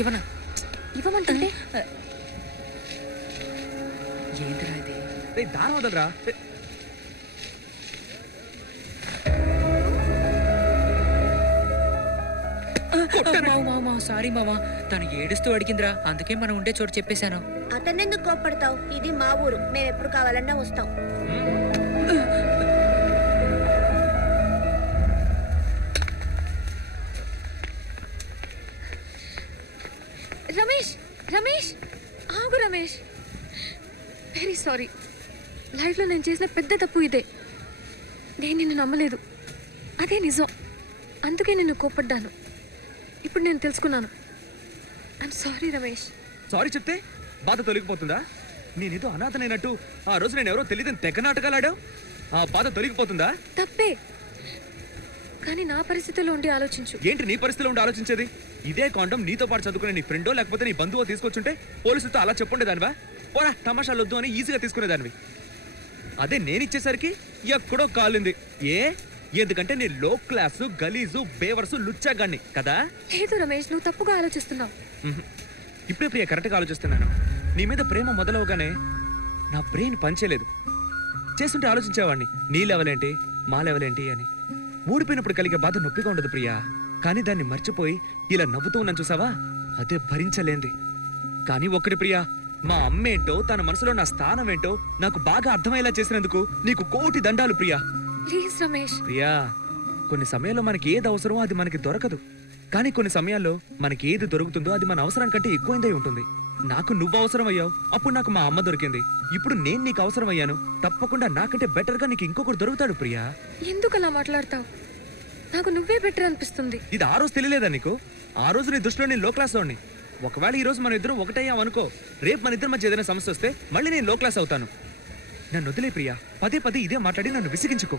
ఇవ్వనా? ఇవ్వమంటుంటే? ఏంటిరా ఇది? రే దారం వదలరా సారీ మామ. తను ఏడుస్తూ అడిగిందిరా. అందుకే మనం ఉండే చోటు చెప్పేశాను. అతన్నెందుకు కోప్పడతావు? ఇది మా ఊరు. మేము ఎప్పుడు కావాలన్నా వస్తాం. రమేష్ రమేష్ ఆగు రమేష్. వెరీ సారీ లైఫ్లో నేను చేసిన పెద్ద తప్పు ఇదే. నేను నిన్ను నమ్మలేదు. అదే నిజం. అందుకే నిన్ను కోప్పడ్డాను. ఇప్పుడు నేను తెలుసుకున్నాను. I'm sorry Ramesh. సారీ చెప్తే బాధ తొలగిపోతుందా? నేనేదో అనాథనైనట్టు ఆ రోజు నేను ఎవరో తెలియదని తెగ నాటకాలు ఆడావు? ఆ బాధ తొలగిపోతుందా? తప్పే. కానీ నా పరిస్థితిలో ఉండి ఆలోచించు. ఏంటి నీ పరిస్థితిలో ఉండి ఆలోచించేది? ఇదే కాండం నీతో పాటు చదువుకునే నీ ఫ్రెండో లేకపోతే నీ బంధువో తీసుకొచ్చుంటే పోలీసులతో అలా చెప్పుండేదానివా? పోరా తమాషాలు వద్దు అని ఈజీగా తీసుకునేదానివి. అదే నేను ఇచ్చేసరికి ఎక్కడో కాలింది. ఏ? ఎందుకంటే నీ లో క్లాసు గలీజు బేవర్సు లుచ్చాగాన్ని కదా? లేదు రమేష్ నువ్వు తప్పుగా ఆలోచిస్తున్నావు. ఇప్పుడే ప్రియ కరెక్ట్గా ఆలోచిస్తున్నాను. నీ మీద ప్రేమ మొదలవగానే నా బ్రెయిన్ పనిచేయలేదు. చేస్తుంటే ఆలోచించేవాడిని. నీ లెవెల్ ఏంటి మా లెవెల్ ఏంటి అని. ఊడిపోయినప్పుడు కలిగే బాధ నొప్పిగా ఉండదు ప్రియా. కానీ దాన్ని మర్చిపోయి ఇలా నవ్వుతూ ఉన్నాను చూసావా? అదే భరించలేంది. కానీ ఒక్కటి ప్రియా మా అమ్మేంటో తన మనసులో నా స్థానం ఏంటో నాకు బాగా అర్థమయ్యేలా చేసినందుకు నీకు కోటి దండాలు ప్రియా. ప్లీజ్ రమేష్. ప్రియా కొన్ని సమయాల్లో మనకి ఏది అవసరమో అది మనకి దొరకదు. కానీ కొన్ని సమయాల్లో మనకి ఏది దొరుకుతుందో అది మన అవసరం కంటే ఎక్కువైందై ఉంటుంది. నాకు నువ్వు అవసరం అయ్యావు అప్పుడు నాకు మా అమ్మ దొరికింది. ఇప్పుడు నేను నీకు అవసరం అయ్యాను తప్పకుండా నాకంటే బెటర్గా నీకు ఇంకొకటి దొరుకుతాడు ప్రియా. ఎందుకు అలా మాట్లాడతావు? నాకు నువ్వే బెటర్ అనిపిస్తుంది. ఇది ఆ రోజు తెలియలేదా నీకు? ఆ రోజు నీ దృష్టిలో నేను లో క్లాస్ వాడిని. ఒకవేళ ఈ రోజు మన ఇద్దరం ఒకటయ్యాం అనుకో రేపు మన ఇద్దరి మధ్య ఏదైనా సమస్య వస్తే మళ్ళీ నేను లో క్లాస్ అవుతాను. నన్ను వదిలే ప్రియా. పదే పదే ఇదే మాట్లాడి నన్ను విసిగించుకో.